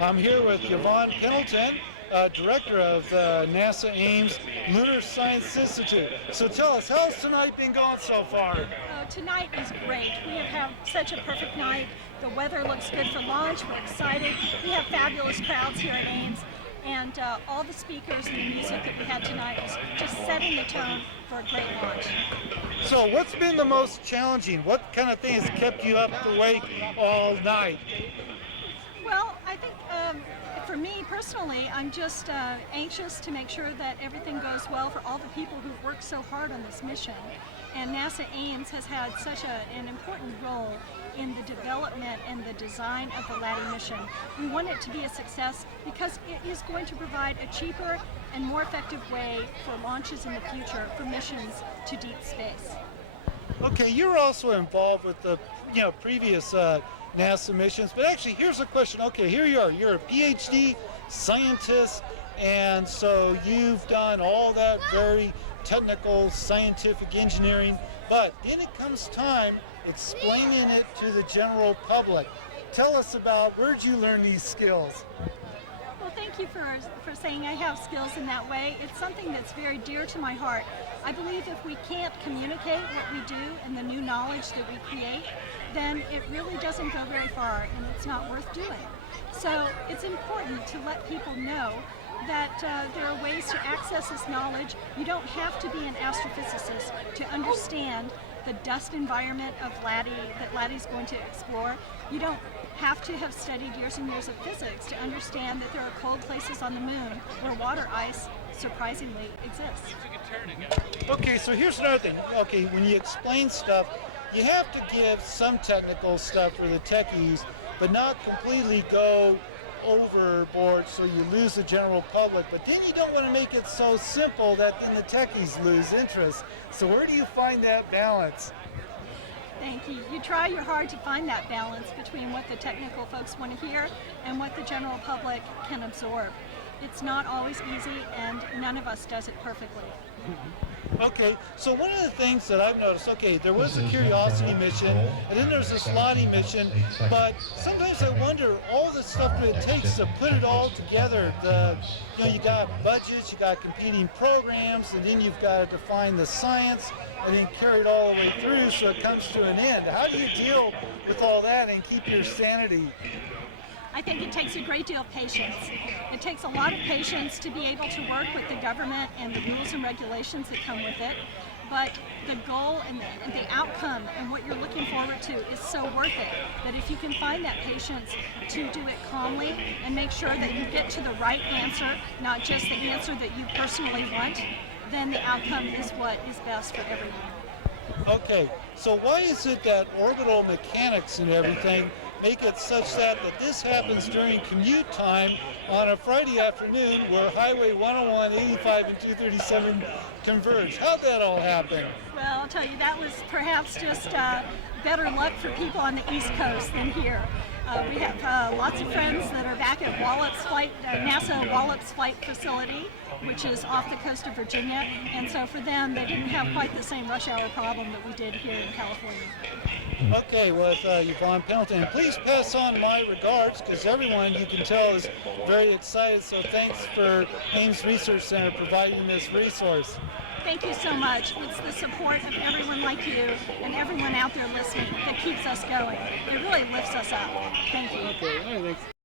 I'm here with Yvonne Pendleton, director of the NASA Ames Lunar Science Institute. So tell us, how's tonight been going so far? Tonight is great. We have had such a perfect night. The weather looks good for launch. We're excited. We have fabulous crowds here at Ames. And all the speakers and the music that we had tonight was just setting the tone for a great launch. So what's been the most challenging? What kind of things kept you up awake all night? Well, I think for me personally, I'm just anxious to make sure that everything goes well for all the people who've worked so hard on this mission. And NASA Ames has had such an important role in the development and the design of the LADEE mission. We want it to be a success because it is going to provide a cheaper and more effective way for launches in the future for missions to deep space. Okay, you're also involved with the previous NASA missions, but actually here's a question. Okay, here you are. You're a PhD scientist, and so you've done all that very technical scientific engineering, but then it comes time explaining it to the general public. Tell us about, where'd you learn these skills? Well, thank you for saying I have skills in that way. It's something that's very dear to my heart. I believe if we can't communicate what we do and the new knowledge that we create, then it really doesn't go very far and it's not worth doing. So it's important to let people know that there are ways to access this knowledge. You don't have to be an astrophysicist to understand the dust environment of LADEE that LADEE is going to explore. You don't have to have studied years and years of physics to understand that there are cold places on the moon where water ice surprisingly exists. Okay, so here's another thing. Okay, when you explain stuff, you have to give some technical stuff for the techies, but not completely go overboard so you lose the general public. But then you don't want to make it so simple that then the techies lose interest. So where do you find that balance? Thank you. You try your hard to find that balance between what the technical folks want to hear and what the general public can absorb. It's not always easy, and none of us does it perfectly. Okay, so one of the things that I've noticed, okay, there was a Curiosity mission, and then there's this LADEE mission, but sometimes I wonder all the stuff that it takes to put it all together. You got budgets, you got competing programs, and then you've got to define the science, and then carry it all the way through so it comes to an end. How do you deal with all that and keep your sanity? I think it takes a great deal of patience. It takes a lot of patience to be able to work with the government and the rules and regulations that come with it. But the goal and the outcome and what you're looking forward to is so worth it that if you can find that patience to do it calmly and make sure that you get to the right answer, not just the answer that you personally want, then the outcome is what is best for everyone. Okay, so why is it that orbital mechanics and everything make it such that this happens during commute time on a Friday afternoon where Highway 101, 85, and 237 converge? How'd that all happen? Well, I'll tell you, that was perhaps just better luck for people on the East Coast than here. We have lots of friends that are back at Wallops NASA Wallops Flight Facility, which is off the coast of Virginia, and so for them, they didn't have quite the same rush hour problem that we did here in California. Okay, with Yvonne Pendleton, please pass on my regards because everyone, you can tell, is very excited, so thanks for Ames Research Center providing this resource. Thank you so much. It's the support of everyone like you and everyone out there listening that keeps us going. It really lifts us up. Thank you. Okay, all right, thanks.